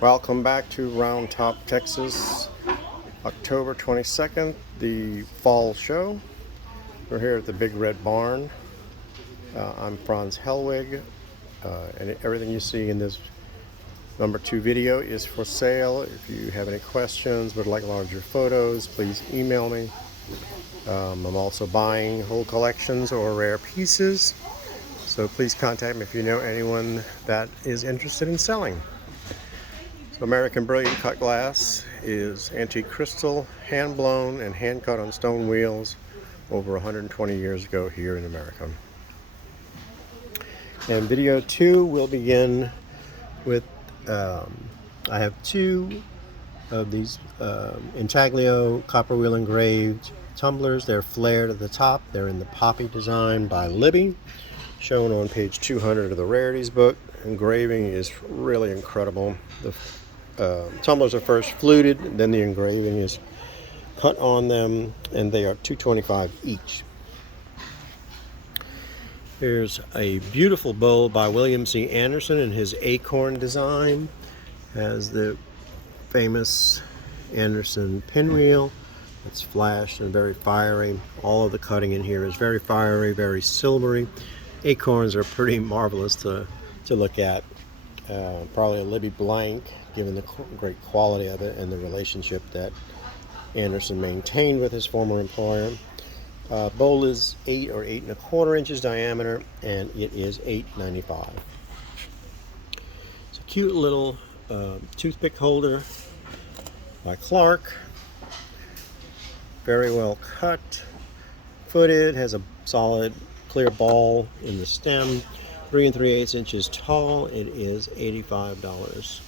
Welcome back to Round Top, Texas, October 22nd, the fall show. We're here at the Big Red Barn. I'm Franz Hellwig, and everything you see in this number 2 video is for sale. If you have any questions, would like larger photos, please email me. I'm also buying whole collections or rare pieces, so please contact me if you know anyone that is interested in selling. American Brilliant Cut Glass is antique crystal, hand blown and hand cut on stone wheels over 120 years ago here in America. And video 2 will begin with, I have 2 of these intaglio copper wheel engraved tumblers. They're flared at the top. They're in the Poppy design by Libby, shown on page 200 of the Rarities book. Engraving is really incredible. The tumblers are first fluted, then the engraving is cut on them, and they are $2.25 each. Here's a beautiful bowl by William C. Anderson in his acorn design. Has the famous Anderson pinwheel. It's flashed and very fiery. All of the cutting in here is very fiery, very silvery. Acorns are pretty marvelous to look at. Probably a Libby blank, given the great quality of it and the relationship that Anderson maintained with his former employer. Bowl is 8 or 8 1/4 inches diameter, and it is $8.95. It's a cute little toothpick holder by Clark. Very well cut, footed, has a solid clear ball in the stem. 3 3/8 inches tall. It is $85.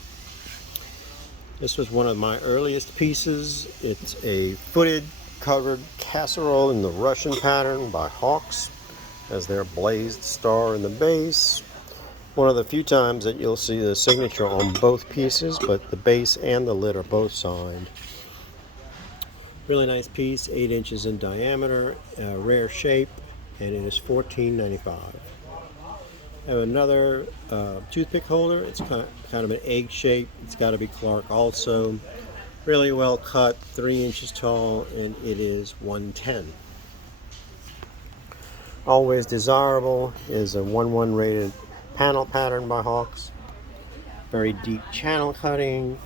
This was one of my earliest pieces. It's a footed covered casserole in the Russian pattern by Hawks, as their blazed star in the base. One of the few times that you'll see the signature on both pieces, but the base and the lid are both signed. Really nice piece, 8 inches in diameter, rare shape, and it is $14.95. I have another toothpick holder. It's kind of an egg shape. It's got to be Clark also. Really well cut, 3 inches tall, and it is $110. Always desirable is a 1/1 rated panel pattern by Hawks. Very deep channel cutting,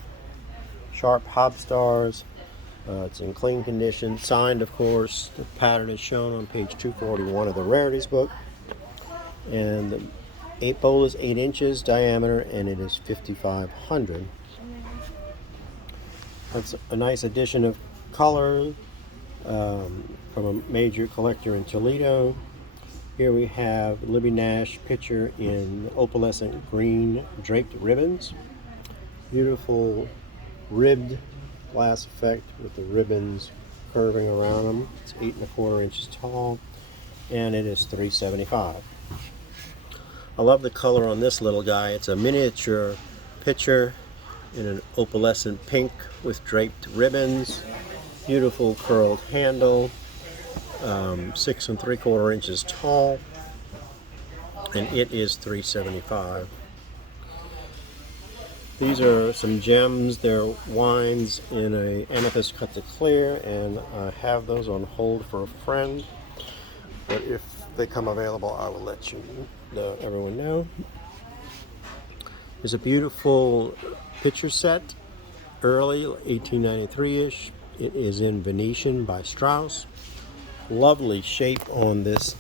sharp hob stars. It's in clean condition, signed of course. The pattern is shown on page 241 of the Rarities book. And the bowl is 8 inches diameter, and it is $5,500. That's a nice addition of color from a major collector in Toledo. Here we have Libby Nash picture in opalescent green draped ribbons. Beautiful ribbed glass effect with the ribbons curving around them. It's 8 1/4 inches tall, and it is $375. I love the color on this little guy. It's a miniature picture in an opalescent pink with draped ribbons. Beautiful curled handle, 6 3/4 inches tall, and it is $375. These are some gems. They're wines in a amethyst cut to clear, and I have those on hold for a friend. But if they come available, I will let everyone know. There's a beautiful picture set, early 1893-ish. It is in Venetian by Strauss. Lovely shape on this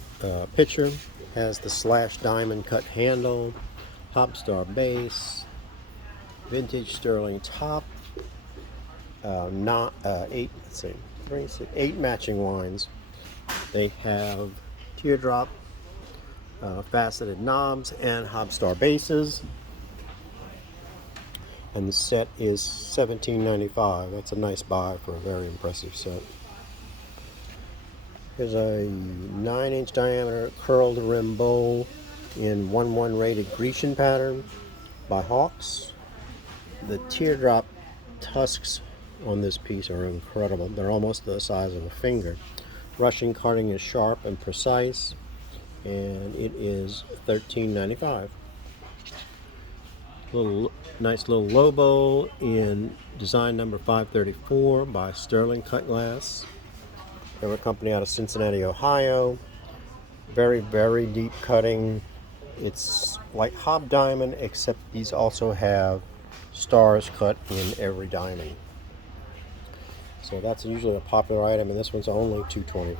picture. Has the slash diamond cut handle, hop star base, vintage sterling top. Eight matching wines. They have teardrop faceted knobs and hobstar bases, and the set is $17.95. That's a nice buy for a very impressive set. Here's a 9-inch diameter curled rim bowl in 1/1 rated Grecian pattern by Hawks. The teardrop tusks on this piece are incredible. They're almost the size of a finger. Russian cutting is sharp and precise, and it is $13.95. Nice little low bowl in design number 534 by Sterling Cut Glass. They're a company out of Cincinnati, Ohio. Very, very deep cutting. It's like Hob Diamond, except these also have stars cut in every diamond. So that's usually a popular item, and this one's only $2.25.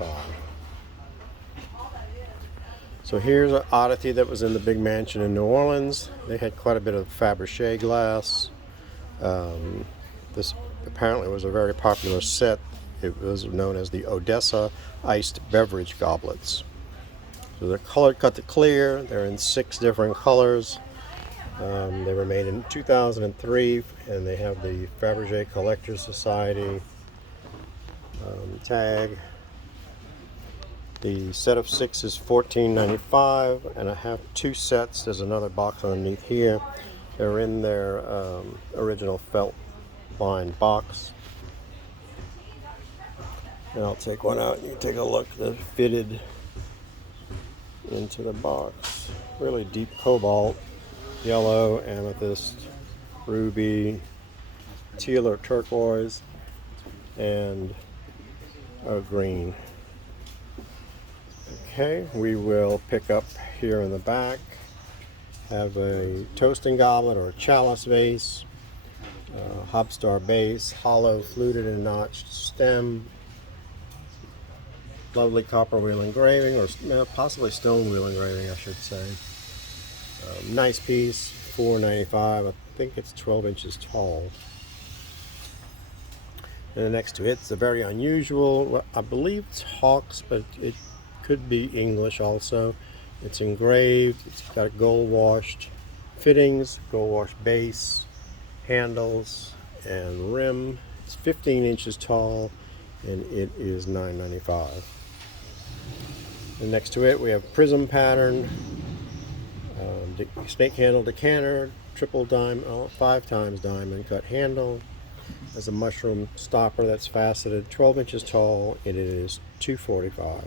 So here's an oddity that was in the big mansion in New Orleans. They had quite a bit of Fabergé glass. This apparently was a very popular set. It was known as the Odessa Iced Beverage Goblets. So they're colored cut to clear. They're in 6 different colors. They were made in 2003, and they have the Fabergé Collectors Society tag. The set of 6 is $14.95, and I have 2 sets. There's another box underneath here. They're in their original felt lined box. And I'll take one out and you can take a look. They're fitted into the box. Really deep cobalt, yellow, amethyst, ruby, teal or turquoise, and a green. Okay, we will pick up here in the back. Have a toasting goblet or a chalice vase, Hobstar base, hollow fluted and notched stem, lovely copper wheel engraving, or possibly stone wheel engraving, I should say. Nice piece, $4.95. I think it's 12 inches tall. And next to it's a very unusual, I believe it's Hawks, but it could be English also. It's engraved, it's got gold washed fittings, gold washed base, handles, and rim. It's 15 inches tall, and it is $9.95. And next to it we have prism pattern, snake handle decanter, triple diamond, 5 times diamond cut handle. Has a mushroom stopper that's faceted, 12 inches tall, and it is $2.45.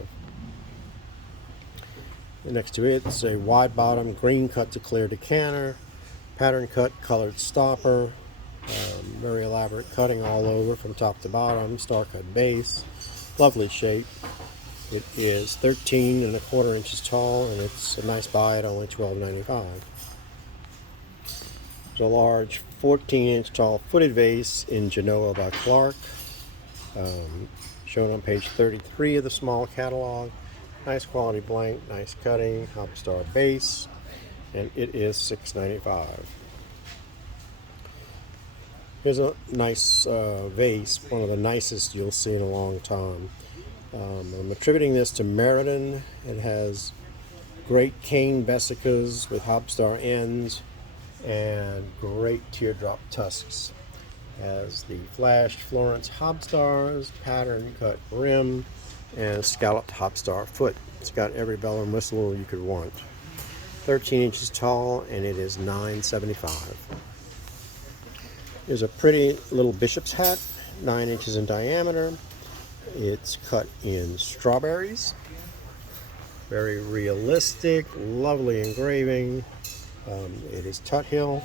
And next to it, it's a wide bottom, green cut to clear decanter, pattern cut colored stopper, very elaborate cutting all over from top to bottom, star cut base, lovely shape. It is 13.25 inches tall, and it's a nice buy at only $12.95. There's a large 14-inch tall footed vase in Genoa by Clark, shown on page 33 of the small catalog. Nice quality blank, nice cutting, Hobstar base, and it is $6.95. Here's a nice vase, one of the nicest you'll see in a long time. I'm attributing this to Meriden. It has great cane vesicas with Hobstar ends and great teardrop tusks. Has the flashed Florence Hobstars, pattern cut rim, and scalloped Hobstar foot. It's got every bell and whistle you could want. 13 inches tall, and it is $9.75. Here's a pretty little bishop's hat, 9 inches in diameter. It's cut in strawberries. Very realistic, lovely engraving. It is Tuthill,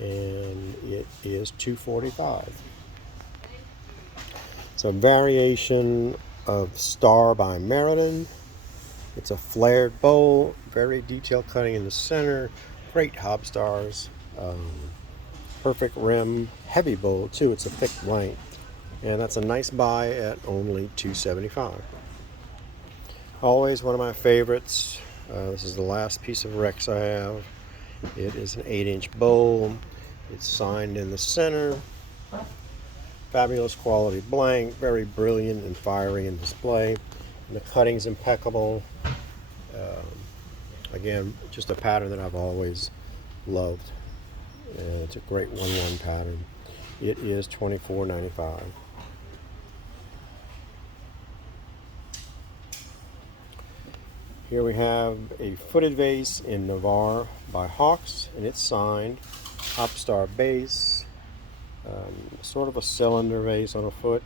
and it is $2.45. It's a variation of Star by Meriden. It's a flared bowl, very detailed cutting in the center, great Hobstars, perfect rim, heavy bowl too. It's a thick blank, and that's a nice buy at only $2.75. Always one of my favorites. This is the last piece of Rex I have. It is an 8-inch bowl. It's signed in the center. Fabulous quality blank, very brilliant and fiery in display. And the cutting's impeccable. Again, just a pattern that I've always loved. And it's a great 1-1 pattern. It is $24.95. Here we have a footed vase in Navarre by Hawks, and it's signed. Hobstar base, sort of a cylinder vase on a foot.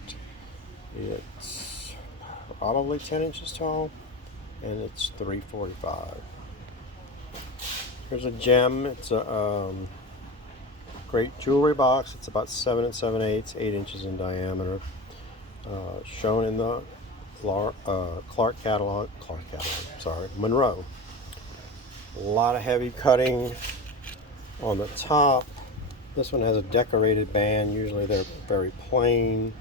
It's probably 10 inches tall, and it's $3.45. Here's a gem. It's a great jewelry box. It's about 7 7/8, 8 inches in diameter. Shown in the Clark catalog, sorry, Monroe. A lot of heavy cutting on the top. This one has a decorated band. Usually they're very plain,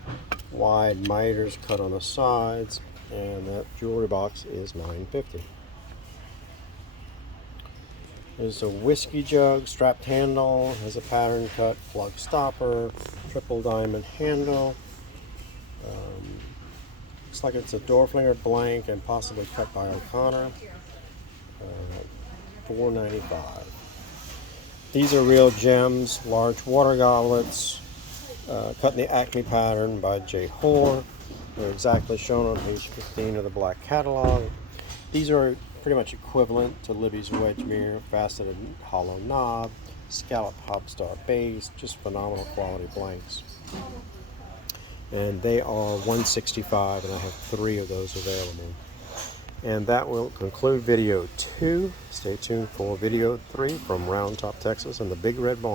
wide miters cut on the sides, and that jewelry box is $9.50. There's a whiskey jug, strapped handle, has a pattern cut plug stopper, triple diamond handle. Looks like it's a Dorflinger blank and possibly cut by O'Connor. $4.95. These are real gems, large water goblets, cut in the Acme pattern by J. Hoare. They're exactly shown on page 15 of the black catalog. These are pretty much equivalent to Libby's wedge mirror, faceted hollow knob, scallop hobstar base, just phenomenal quality blanks. And they are $165, and I have 3 of those available. And that will conclude video 2. Stay tuned for video 3 from Round Top, Texas, and the Big Red Barn.